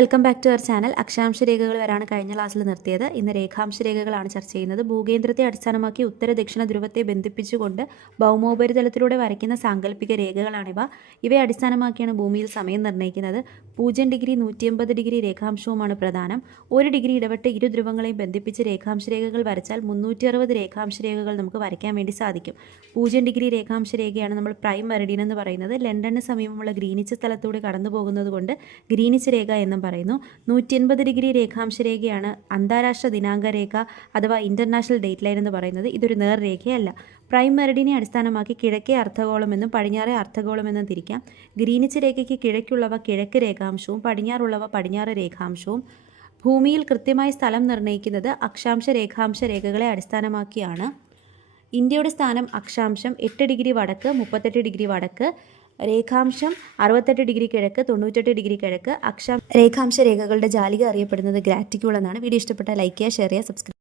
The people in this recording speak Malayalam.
Welcome back to our channel. അക്ഷാംശ രേഖകൾ വരാണ് കഴിഞ്ഞ ക്ലാസ്സിൽ നിർത്തിയത്. ഇന്ന് രേഖാംശ രേഖകളാണ് ചർച്ച ചെയ്യുന്നത്. ഭൂകേന്ദ്രത്തെ അടിസ്ഥാനമാക്കി ഉത്തര ദക്ഷിണ ധ്രുവത്തെ ബന്ധിപ്പിച്ചുകൊണ്ട് ഭൗമോപരിതലത്തിലൂടെ വരയ്ക്കുന്ന സാങ്കല്പിക രേഖകളാണിവ. ഇവയെ അടിസ്ഥാനമാക്കിയാണ് ഭൂമിയിൽ സമയം നിർണ്ണയിക്കുന്നത്. 0 ഡിഗ്രി 180 ഡിഗ്രി രേഖാംശവുമാണ് പ്രധാനം. 1 ഡിഗ്രി ഇടവിട്ട് ഇരു ധ്രുവങ്ങളെയും ബന്ധിപ്പിച്ച് രേഖാംശ രേഖകൾ വരച്ചാൽ 360 രേഖാംശ രേഖകൾ നമുക്ക് വരയ്ക്കാൻ വേണ്ടി സാധിക്കും. 0 ഡിഗ്രി രേഖാംശ രേഖയാണ് നമ്മൾ പ്രൈം മെറിഡിയൻ എന്ന് പറയുന്നത്. ലണ്ടന് സമീപമുള്ള ഗ്രീനിച്ച് സ്ഥലത്തൂടെ കടന്നു പോകുന്നത് കൊണ്ട് ഗ്രീനിച്ച് രേഖ എന്നും പറയുന്നു. 180 ഡിഗ്രി രേഖാംശ രേഖയാണ് അന്താരാഷ്ട്ര ദിനാങ്ക രേഖ അഥവാ ഇന്റർനാഷണൽ ഡേറ്റ് ലൈൻ എന്ന് പറയുന്നത്. ഇതൊരു നേർരേഖയല്ല. പ്രൈം മെറിഡിയനെ അടിസ്ഥാനമാക്കി കിഴക്കേ അർദ്ധഗോളമെന്നും പടിഞ്ഞാറേ അർദ്ധഗോളമെന്നും തിരിക്കാം. ഗ്രീനിച്ച് രേഖയ്ക്ക് കിഴക്കുള്ളവ കിഴക്ക് രേഖാംശവും പടിഞ്ഞാറുള്ളവ പടിഞ്ഞാറ് രേഖാംശവും. ഭൂമിയിൽ കൃത്യമായി സ്ഥലം നിർണ്ണയിക്കുന്നത് അക്ഷാംശ രേഖാംശ രേഖകളെ അടിസ്ഥാനമാക്കിയാണ്. ഇന്ത്യയുടെ സ്ഥാനം അക്ഷാംശം 8 ഡിഗ്രി വടക്ക് 38 ഡിഗ്രി വടക്ക്, രേഖാംശം 68 ഡിഗ്രി കിഴക്ക് 98 ഡിഗ്രി കിഴക്ക്. രേഖാംശ രേഖകളുടെ ജാലിക അറിയപ്പെടുന്നത് ഗ്രാറ്റിക്യൂൾ എന്നാണ്. വീഡിയോ ഇഷ്ടപ്പെട്ടാൽ ലൈക്ക് ചെയ്യുക, ഷെയർ ചെയ്യുക, സബ്സ്ക്രൈബ്